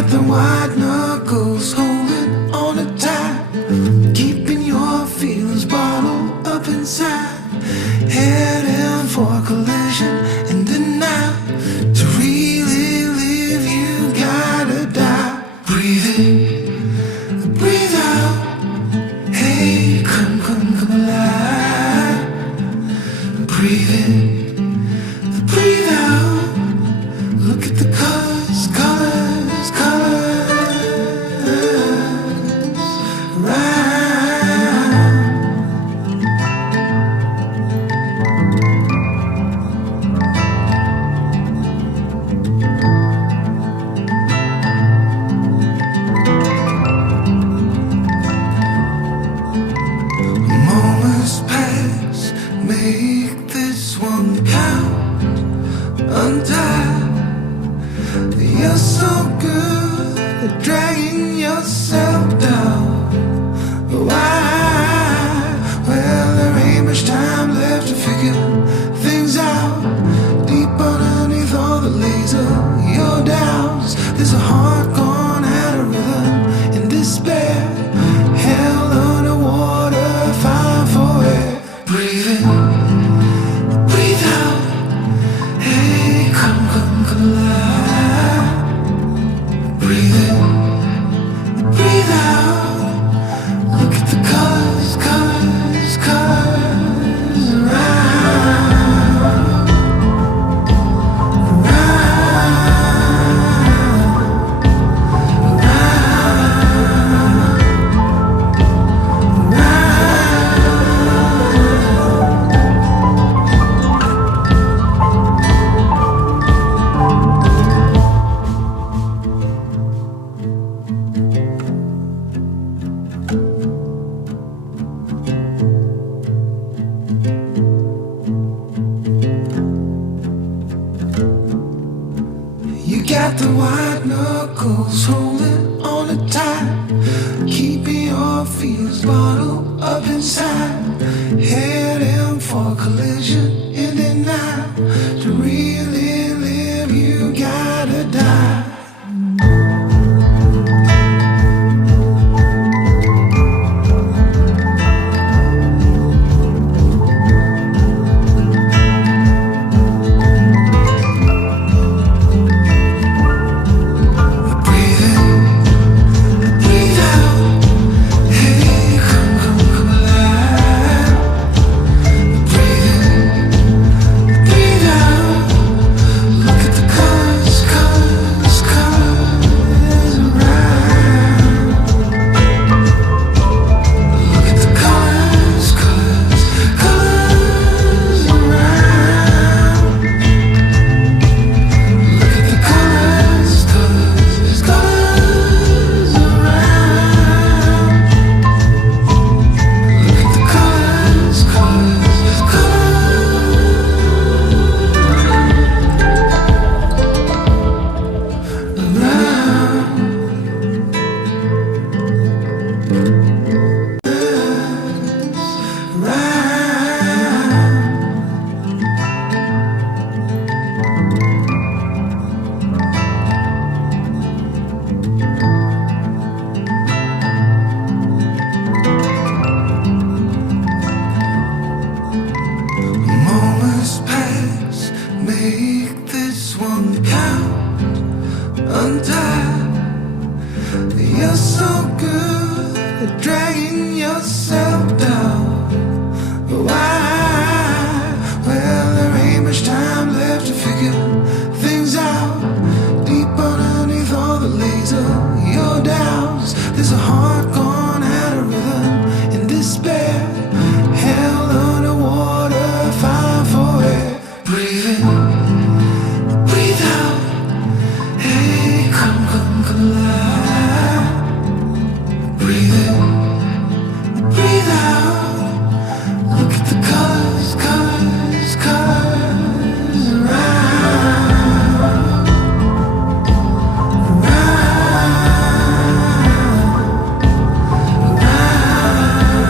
got the white knuckles holding on it tight, keeping your feelings bottled up inside, heading for collision and denial. To really live, you gotta die. Breathe in, breathe out. Hey, come alive. Breathe in, breathe out. Look at the colors, colors, colors around. Moments pass, make this one count. Untie. You're so good at dragging yourself down. Why? Well, there ain't much time left to figure things out. Deep underneath all the laser, your doubts. There's a heart gone out of rhythm in despair. Hell underwater, fine for air. Breathe in, breathe out. Hey, come alive. Breathe in, breathe out. Look at the colors, colors, colors around, you got the white knuckles holding on it tight, keeping your feels bottled up inside, heading for collision in the night. To really live, you gotta die. Make this one count. Untie. You're so good at dragging yourself down. Why? Well, there ain't much time left to figure things out. Deep underneath all the laser, your doubts. There's a heart gone